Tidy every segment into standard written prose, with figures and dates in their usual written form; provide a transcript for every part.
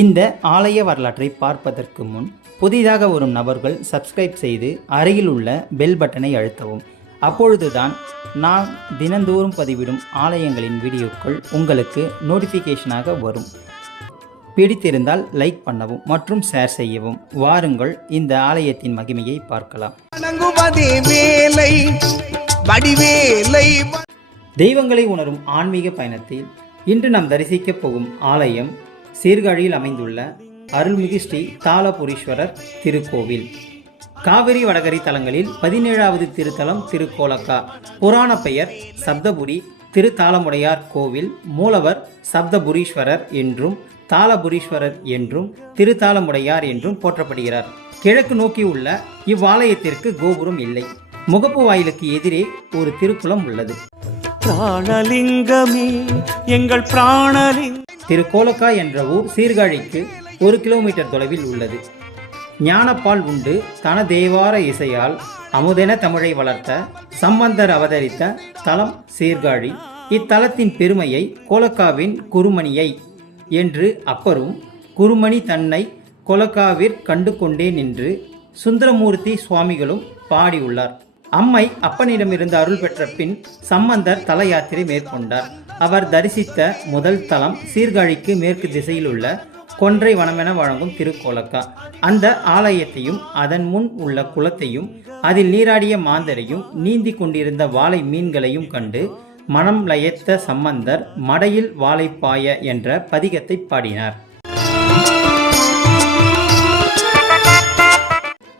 இந்த ஆலய வரலாற்றை பார்ப்பதற்கு முன் புதிதாக வரும் நபர்கள் சப்ஸ்கிரைப் செய்து அருகில் உள்ள பெல் பட்டனை அழுத்தவும். அப்பொழுதுதான் நான் தினந்தோறும் பதிவிடும் ஆலயங்களின் வீடியோக்கள் உங்களுக்கு நோட்டிஃபிகேஷனாக வரும். பிடித்திருந்தால் லைக் பண்ணவும் மற்றும் ஷேர் செய்யவும். வாருங்கள் இந்த ஆலயத்தின் மகிமையை பார்க்கலாம். தெய்வங்களை உணரும் ஆன்மீக பயணத்தில் இன்று நாம் தரிசிக்கப் போகும் ஆலயம் சீர்காழியில் அமைந்துள்ள அருள்மிகு ஸ்ரீ தாளபுரீஸ்வரர் திருக்கோவில். காவிரி வடகரி தலங்களில் 17வது திருத்தலம் திருக்கோலக்கா. புராண பெயர் சப்தபுரி. திருத்தாளமுடையார் கோவில். மூலவர் சப்தபுரீஸ்வரர் என்றும் தாளபுரீஸ்வரர் என்றும் திருத்தாளமுடையார் என்றும் போற்றப்படுகிறார். கிழக்கு நோக்கி உள்ள இவ்வாலயத்திற்கு கோபுரம் இல்லை. முகப்பு வாயிலுக்கு எதிரே ஒரு திருக்குளம் உள்ளது. எங்கள் திருக்கோலக்கா என்ற ஊர் சீர்காழிக்கு 1 கிலோமீட்டர் தொலைவில் உள்ளது. ஞானப்பால் உண்டு தன தேவார இசையால் அமுதென தமிழை வளர்த்த சம்பந்தர் அவதரித்த தலம் சீர்காழி. இத்தலத்தின் பெருமையை கோலக்காவின் குருமணியை என்று அப்பரும் குருமணி தன்னை கோலக்காவிற் கண்டு கொண்டே நின்று சுந்தரமூர்த்தி சுவாமிகளும் பாடியுள்ளார். அம்மை அப்பனிடமிருந்து அருள் பெற்ற பின் சம்பந்தர் தல யாத்திரை மேற்கொண்டார். அவர் தரிசித்த முதல் தலம் சீர்காழிக்கு மேற்கு திசையில் உள்ள கொன்றை வனமென வழங்கும் திருக்கோலக்கா. அந்த ஆலயத்தையும் அதன் முன் உள்ள குளத்தையும் அதில் நீராடிய மாந்தரையும் நீந்தி கொண்டிருந்த வாளை மீன்களையும் கண்டு மனம் லயத்த சம்பந்தர் மடையில் வாழைப்பாய என்ற பதிகத்தை பாடினார்.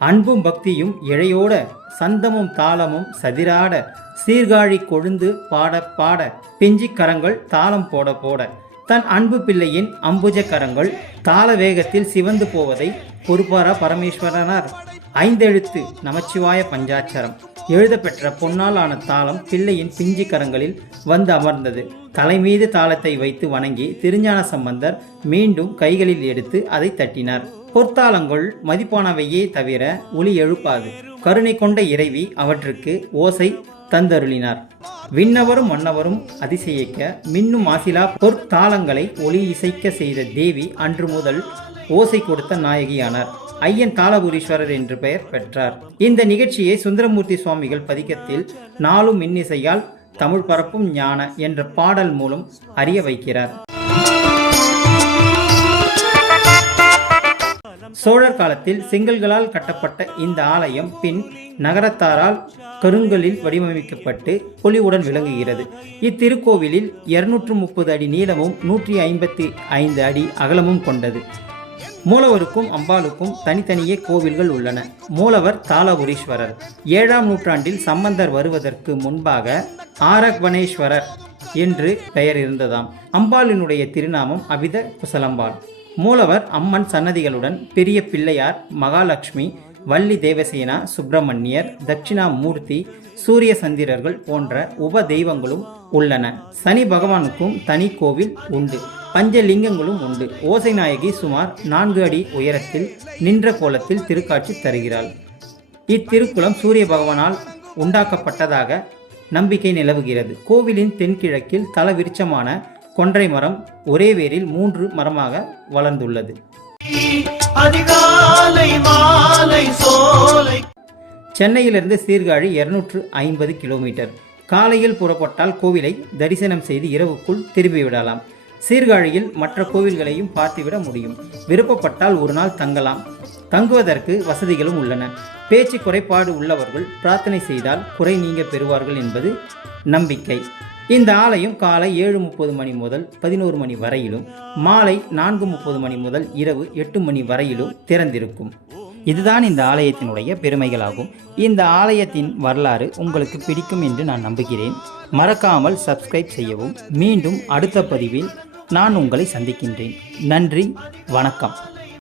அன்பும் பக்தியும் இழையோட சந்தமும் தாளமும் சதிராட சீர்காழி கொழுந்து பாட பாட பெஞ்சி கரங்கள் தாளம் போட போட தன் அன்பு பிள்ளையின் அம்புஜ கரங்கள் தாள வேகத்தில் சிவந்து போவதை பொறுப்பாரா பரமேஸ்வரனார். 5 எழுத்து நமச்சிவாய பஞ்சாட்சரம் எழுதப்பெற்ற பொன்னால் ஆன தாளம் பிள்ளையின் பிஞ்சி கரங்களில் வந்து அமர்ந்தது. தலைமீது தாளத்தை வைத்து வணங்கி திருஞான சம்பந்தர் மீண்டும் கைகளில் எடுத்து அதை தட்டினார். பொற்தாளங்கள் மதிப்பானவையே தவிர ஒலி எழுப்பாது. கருணை கொண்ட இறைவி அவற்றுக்கு ஓசை தந்தருளினார். விண்ணவரும் மன்னவரும் அதிசயிக்க மின்னும் மாசிலா பொற்தாளங்களை ஒலி இசைக்க செய்த தேவி அன்று முதல் ஓசை கொடுத்த நாயகியானார். ஐயன் தாளபுரீஸ்வரர் என்று பெயர் பெற்றார். இந்த நிகழ்ச்சியை சுந்தரமூர்த்தி சுவாமிகள் பதிகத்தில் நாளும் மின்னிசையால் தமிழ் பரப்பும் ஞான என்ற பாடல் மூலம் அறிய வைக்கிறார். சோழர் காலத்தில் செங்கல்களால் கட்டப்பட்ட இந்த ஆலயம் பின் நகரத்தாரால் கருங்கலில் வடிவமைக்கப்பட்டு பொலிவுடன் விளங்குகிறது. இத்திருக்கோவிலில் 230 அடி நீளமும் 155 அடி அகலமும் கொண்டது. மூலவருக்கும் அம்பாளுக்கும் தனித்தனியே கோவில்கள் உள்ளன. மூலவர் தாளபுரீஸ்வரர் 7ஆம் நூற்றாண்டில் சம்பந்தர் வருவதற்கு முன்பாக ஆரக்வனேஸ்வரர் என்று பெயர் இருந்ததாம். அம்பாளினுடைய திருநாமம் அபித குசலம்பாள். மூலவர் அம்மன் சன்னதிகளுடன் பெரிய பிள்ளையார், மகாலட்சுமி, வள்ளி தேவசேனா, சுப்பிரமணியர், தட்சிணாமூர்த்தி, சூரிய சந்திரர்கள் போன்ற உப தெய்வங்களும் உள்ளன. சனி பகவானுக்கும் தனி கோவில் உண்டு. பஞ்சலிங்கங்களும் உண்டு. ஓசை நாயகி சுமார் 4 அடி உயரத்தில் நின்ற கோலத்தில் திருக்காட்சி தருகிறாள். இத்திருக்குளம் சூரிய பகவானால் உண்டாக்கப்பட்டதாக நம்பிக்கை நிலவுகிறது. கோவிலின் தென்கிழக்கில் தல விருட்சமான கொன்றை மரம் ஒரே வேரில் 3 மரமாக வளர்ந்துள்ளது. சென்னையிலிருந்து சீர்காழி 250 கிலோமீட்டர். காலையில் புறப்பட்டால் கோவிலை தரிசனம் செய்து இரவுக்குள் திரும்பிவிடலாம். சீர்காழியில் மற்ற கோவில்களையும் பார்த்துவிட முடியும். விருப்பப்பட்டால் ஒரு நாள் தங்கலாம். தங்குவதற்கு வசதிகளும் உள்ளன. பேச்சு குறைபாடு உள்ளவர்கள் பிரார்த்தனை செய்தால் குறை நீங்க பெறுவார்கள் என்பது நம்பிக்கை. இந்த ஆலயம் காலை 7:30 மணி முதல் 11 மணி வரையிலும் மாலை 4:30 மணி முதல் இரவு 8 மணி வரையிலும் திறந்திருக்கும். இதுதான் இந்த ஆலயத்தினுடைய பெருமைகளாகும். இந்த ஆலயத்தின் வரலாறு உங்களுக்கு பிடிக்கும் என்று நான் நம்புகிறேன். மறக்காமல் சப்ஸ்கிரைப் செய்யவும். மீண்டும் அடுத்த பதிவில் நான் உங்களை சந்திக்கின்றேன். நன்றி, வணக்கம்.